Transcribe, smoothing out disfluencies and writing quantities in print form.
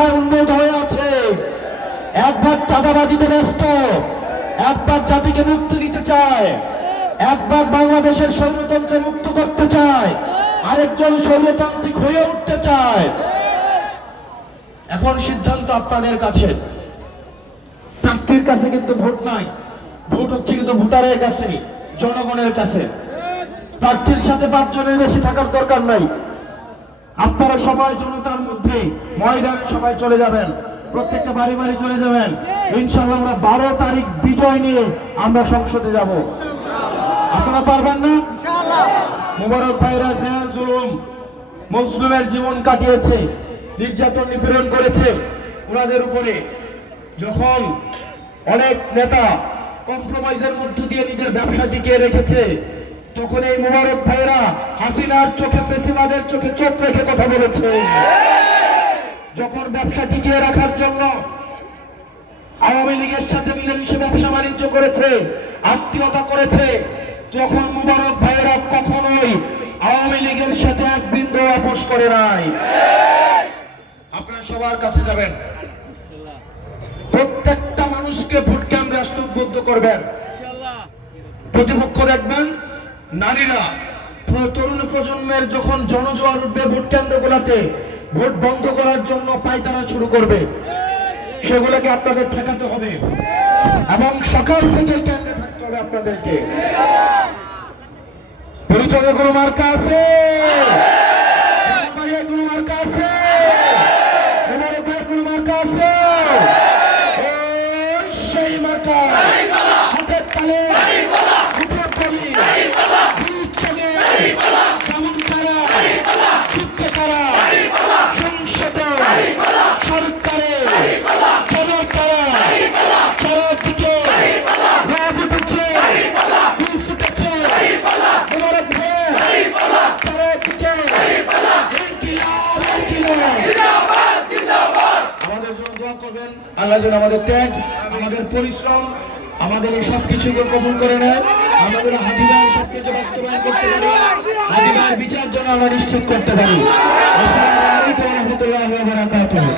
মাথায় উন্নত হয়ে আছে। একবার চাঁদাবাজিতে ব্যস্ত, একবার জাতিকে মুক্তি দিতে চায়, একবার বাংলাদেশের স্বৈরতন্ত্রে মুক্ত করতে চায়, আরেকজন স্বৈরতান্ত্রিক হয়ে উঠতে চায়। এখন সিদ্ধান্ত আপনাদের কাছে। প্রার্থীর কাছে কিন্তু ভোট নাই, ভোট হচ্ছে কিন্তু ভোটারের কাছে, জনগণের কাছে। প্রার্থীর সাথে 5 জনের বেশি থাকার দরকার নাই। আপনারা সবাই জনতার মধ্যে ময়দানে সবাই চলে যাবেন, প্রত্যেকটা বাড়ি বাড়ি চলে যাবেন। ইনশাআল্লাহ আমরা 12 তারিখ বিজয় নিয়ে আমরা সংসদে যাব। আপনারা পারবেন না? মোবারক ভাইরা জেল জুলুম মুসলিমের জীবন কাটিয়েছে, নির্যাতন নিপীড়ন করেছে ওনাদের উপরে। যখন অনেক নেতা কম্প্রোমাইজের মধ্য দিয়ে নিজের ব্যবসা টিকিয়ে রেখেছে, তখন এই মোবারক ভাইরা হাসিনার চোখে, ফেসিবাদের চোখে চোখ রেখে কথা বলেছে। যখন ব্যবসা টিকিয়ে রাখার জন্য আওয়ামী লীগের সাথে মিলেমিশে ব্যবসা বাণিজ্য করেছে, আত্মীয়তা করেছে, তখন মোবারক ভাইয়েরা কখনোই আওয়ামী লীগের সাথে এক বিন্দু আপোষ করে নাই। আপনারা সবার কাছে যাবেন, প্রত্যেকটা মানুষকে ভোট কেন্দ্রে আসতে উদ্বুদ্ধ করবেন। প্রতিপক্ষ দেখবেন নারীরা, তরুণ প্রজন্মের যখন জনজোয়ার উঠবে ভোট কেন্দ্রগুলোতে, ভোট বন্ধ করার জন্য পায়তারা শুরু করবে, সেগুলোকে আপনাদের ঠেকাতে হবে এবং সকাল থেকে কেন্দ্রে থাকতে হবে আপনাদেরকে। পরিচয়ে কোনো মার্কা আছে? কোনো মার্কা আছে? কোনো মার্কা আছে? সেই মার্কা হাতের তালে আল্লাহ যেন আমাদের ত্যাগ, আমাদের পরিশ্রম, আমাদের এই সব কিছুকে কবুল করে নেয়। আমাদের হাদিবার সবকিছু বাস্তবায়ন করতে পারি, হাদিবার বিচার জন্য আমরা নিশ্চিত করতে পারি। আসসালামু আলাইকুম ওয়া রাহমাতুল্লাহি ওয়া বারাকাতুহু।